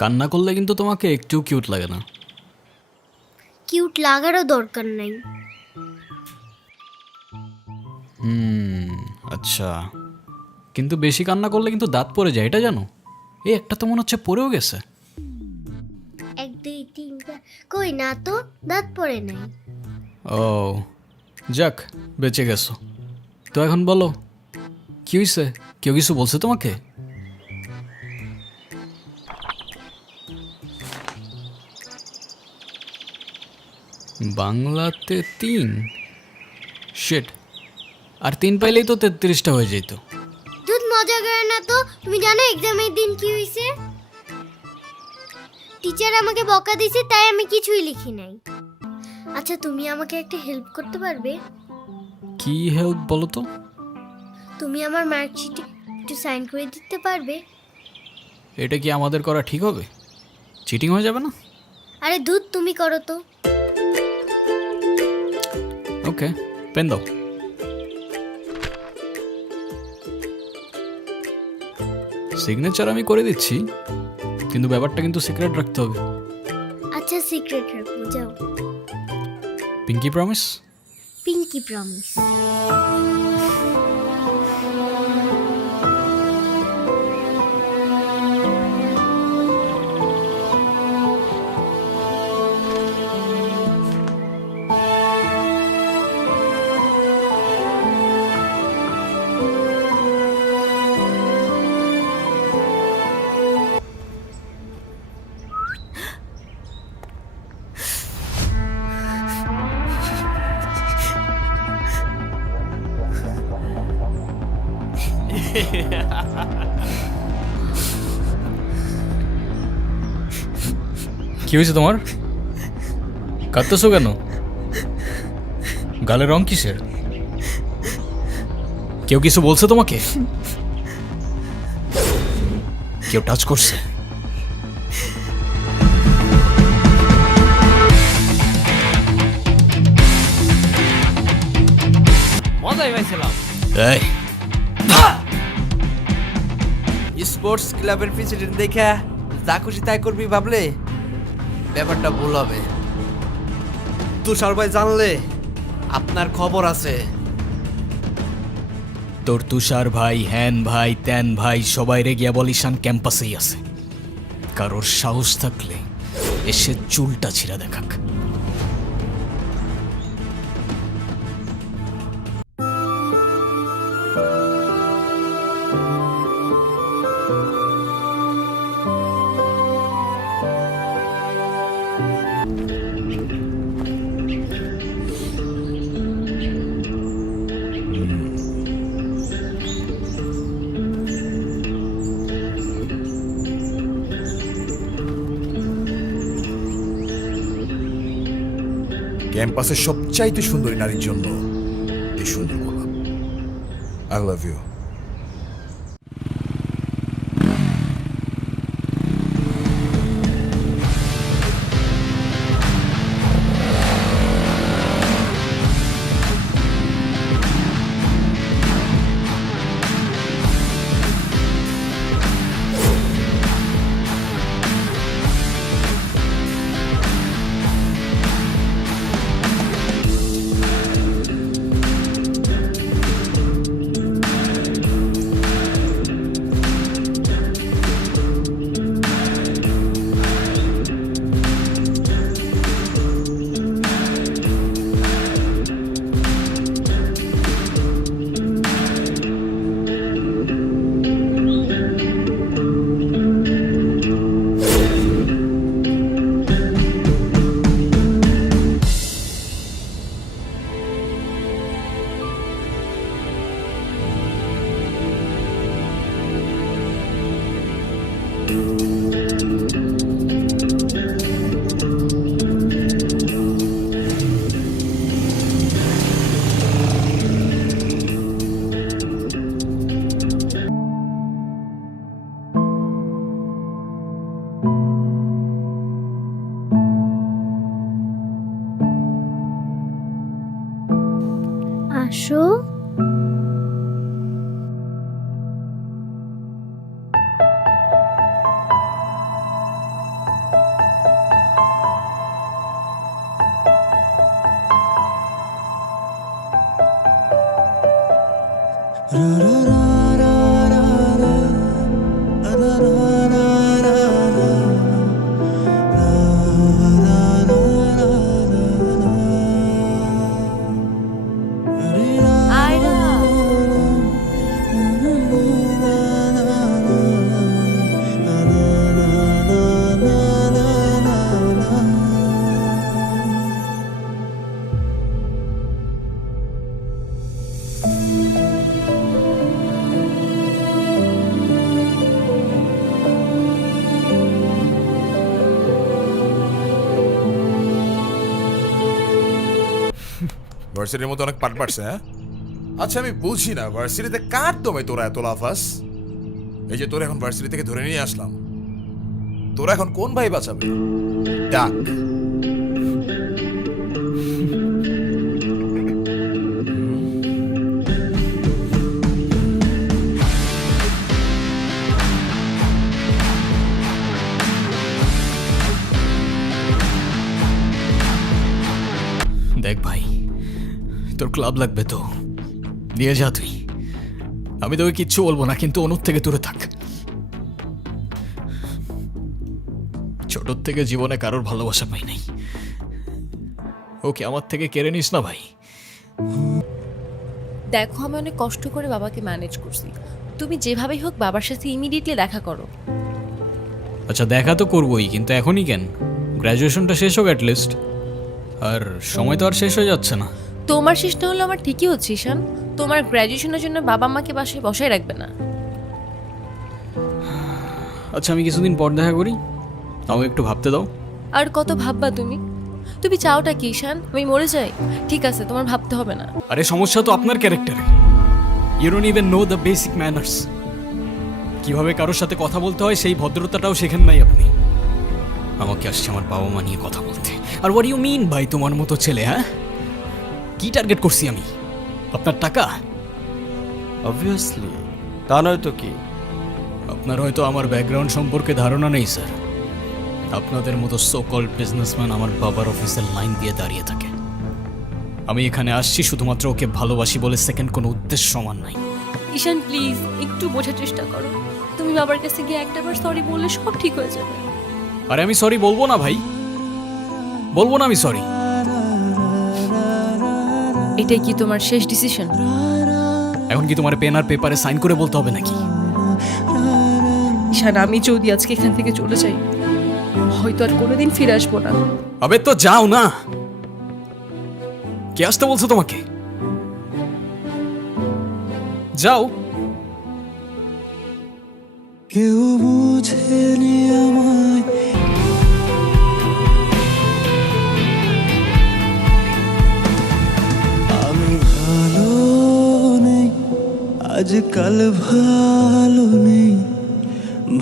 কান্না করলে কিন্তু তোমাকে একটু কিউট লাগে না। কিউট লাগারও দরকার নাই। আচ্ছা, কিন্তু বেশি কান্না করলে কিন্তু দাঁত পড়ে যায়, এটা জানো? এই একটা তো মনে হচ্ছে পড়েও গেছে। 1 2 3 4 কই না তো, দাঁত পড়ে নাই। ও যাক, বেঁচে গেছো। তো এখন বলো, কি হয়েছে? কেউ কিছু বলছে তোমাকে? বাংলাতে 3? শিট, আর 3 পাইলেই তো 33টা হয়ে যেত। দুধ মজা করে না তো। তুমি জানো এক্সামের দিন কি হয়েছে? টিচার আমাকে বকা দিয়েছে, তাই আমি কিছুই লিখি নাই। আচ্ছা, তুমি আমাকে একটা হেল্প করতে পারবে? কি হেল্প বলো তো? তুমি আমার মার্কশিটে একটু সাইন করে দিতে পারবে? এটা কি আমাদের করা ঠিক হবে? চিটিং হয়ে যাবে না? আরে দুধ, তুমি করো তো। ওকে, পেন দাও। সিগনেচার আমি করে দিচ্ছি, কিন্তু ব্যাপারটা কিন্তু সিক্রেট রাখতে হবে। আচ্ছা, সিক্রেট রাখবো, যাও। পিঙ্কি প্রমিস? Pinky promise. কি হয়েছে তোমার? কাঁদতেছো কেন? গালের রং কিসের? কেউ কিছু বলছে তোমাকে? কেউ টাচ করছে? মজাই পাইছিলাম। এই, স্পোর্টস ক্লাবের প্রেসিডেন্ট দেখা যা খুশি তাই করবি ভাবলে ব্যাপারটা ভুল হবে। তুষার ভাই জানলে আপনার খবর আছে। তোর তুষার ভাই, হ্যান ভাই, ত্যান ভাই সবাই রে গিয়া বল ঈশান ক্যাম্পাসেই আছে। কারোর সাহস থাকলে এসে চুলটা ছিঁড়া দেখাক। ক্যাম্পাসের সবচাইতে সুন্দরী নারীর জন্য এই সুন্দর গোলাপ। I love you. আসো। আয়রা, ভার্সিটির মতো অনেক পাট পাটছে, হ্যাঁ? আচ্ছা আমি বুঝি না ভার্সিটিতে কার দমে তোরা এত লাফাস? এই যে তোরা এখন ভার্সিটি থেকে ধরে নিয়ে আসলাম, তোরা এখন কোন ভাই বাঁচাবে? ডাক। দেখ ভাই, তোর ক্লাব লাগবে তো দিয়ে যা তুই। আমি তোকে কিচ্ছু বলবো না, কিন্তু অনুর থেকে দূরে থাক। ছোটর থেকে জীবনে কারোর ভালোবাসা পাই নাই, ওকে আমার থেকে কেড়ে নিস না ভাই। দেখো আমি অনেক কষ্ট করে বাবাকে ম্যানেজ করছি, তুমি যেভাবেই হোক বাবার সাথে ইমিডিয়েটলি দেখা করো। আচ্ছা দেখা তো করবোই, কিন্তু এখনই কেন? গ্র্যাজুয়েশনটা শেষ হোক অ্যাটলিস্ট। আর সময় তো আর শেষ হয়ে যাচ্ছে না। তোমার শেষটা হলো আমার ঠিকই হচ্ছে ঈশান, তোমার গ্র্যাজুয়েশনের জন্য বাবা মাকে বাসায় বসায় রাখবে না। আচ্ছা আমি কিছুদিন পর দেখা করি, তাও একটু ভাবতে দাও। আর কত ভাববা তুমি? তুমি চাওটা কি ঈশান, আমি মরে যাই? ঠিক আছে, তোমার ভাবতে হবে না। আরে সমস্যা তো আপনার ক্যারেক্টারে। You don't even know the basic manners. কিভাবে কারোর সাথে কথা বলতে হয় সেই ভদ্রতাটাও শেখেন নাই আপনি। আমাকে আসছে আমার বাবা মা নিয়ে কথা বলতে। আর হোয়াট ইউ মিন ভাই তোমার মতো ছেলে? হ্যাঁ, কি টার্গেট করছি আমি? আপনার টাকা? অবভিয়াসলি, তা নয় তো কি? আপনার হয়তো আমার ব্যাকগ্রাউন্ড সম্পর্কে ধারণা নেই স্যার। আপনাদের মতো সো কল্ড বিজনেসম্যান আমার বাবার অফিসের লাইন দিয়ে দাঁড়িয়ে থাকে। আমি এখানে আসছি শুধুমাত্র ওকে ভালোবাসি বলে, সেকেন্ড কোনো উদ্দেশ্য সমান নাই। ঈশান প্লিজ একটু বোঝার চেষ্টা করো, তুমি বাবার কাছে গিয়ে একটাবার সরি বললে সব ঠিক হয়ে যাবে। আরে আমি সরি বলবো না ভাই, বলবো না আমি সরি। এটাই কি তোমার শেষ ডিসিশন? এখন কি তোমার পেন আর পেপারে সাইন করে বলতে হবে নাকি? ঈশান আমি যদি আজকে এখান থেকে চলে যাই, হয়তো আর কোনোদিন ফিরে আসবো না। আবে তো যাও না, কে আসতে বলছো তোমাকে? যাও। কেউ বুঝেনি আমায়, আমি ভালো নেই, আজকাল ভালো নেই,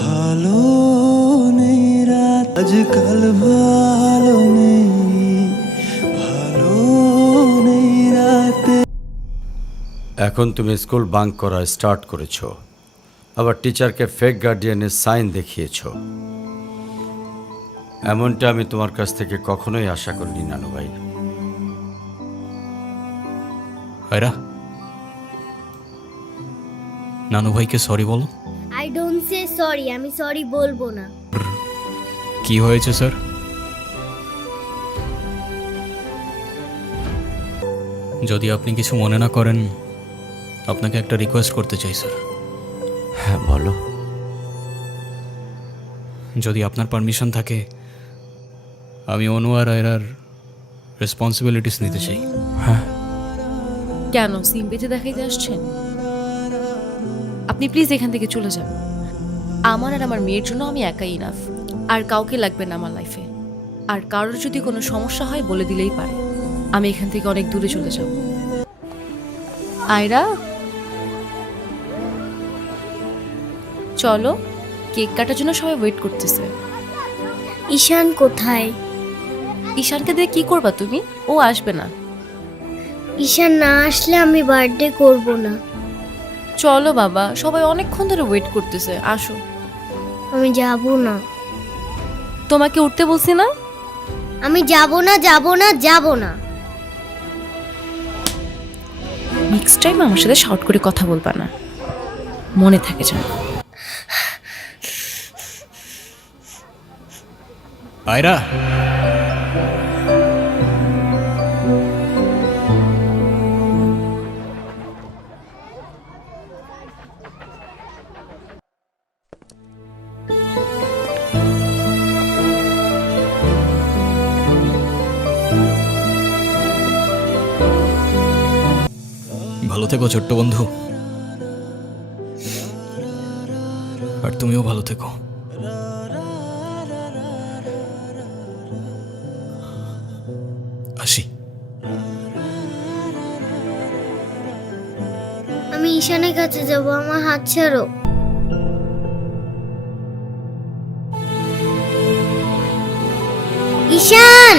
ভালো নেই রাত, আজকাল ভালো নেই, ভালো নেই রাতে। এখন তুমি স্কুল বাঙ্ক করা স্টার্ট করেছো, আবার টিচারকে ফেক গার্ডিয়ানের সাইন দেখিয়েছো। এমনটা আমি তোমার কাছ থেকে কখনোই আশা করিনি নানু ভাই। আয়রা, নানু ভাইকে সরি বলো। আই ডোন্ট সে সরি, আমি সরি বলবো না। কি হয়েছে স্যার? যদি আপনি কিছু মনে না করেন, আপনাকে একটা রিকোয়েস্ট করতে চাই স্যার। হ্যাঁ বলো। যদি আপনার পারমিশন থাকে, আমি অনু আর আয়রার রেসপন্সিবিলিটিস নিতে চাই। কেন সিম্পিতে দেখাইতে আসছেন? আপনি প্লিজ এখান থেকে চলে যান। আমার আর আমার মেয়ের জন্য আমি একাই ইনাফ, আর কাউকে লাগবে না আমার লাইফে। আর কারোর যদি কোনো সমস্যা হয় বলে দিলেই পারে। আমি এখান থেকে অনেক দূরে চলে যাব। আয়রা চলো, কেক কাটার জন্য সবাই ওয়েট করতেছে। ঈশান কোথায়? ঈশানকে দিয়ে কি করবা তুমি? ও আসবে না। ঈশান না আসলে আমি বার্থডে করব না। চলো বাবা, সবাই অনেকক্ষণ ধরে ওয়েট করতেছে, আসো। আমি যাব না। তোমাকে উঠতে বলছি না? আমি যাব না, যাব না, যাব না। নেক্সট টাইম আমার সাথে শর্ট করে কথা বলবা না, মনে থাকে যেন। আয়রা, ভালো থেকো ছোট্ট বন্ধু, আর তুমিও ভালো থেকো। আসি। আমি ঈশানের কাছে যাব, আমার হাত ছাড়ো। ঈশান,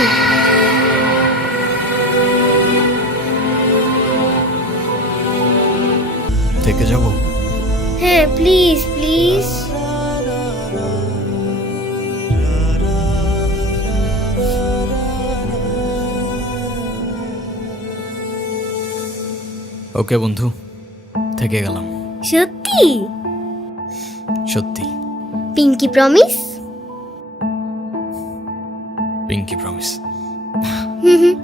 থেকে যাবো। হ্যাঁ প্লিজ প্লিজ। ওকে বন্ধু, থেকে গেলাম। সত্যি? সত্যি। Pinky promise? Pinky promise. হুম হুম।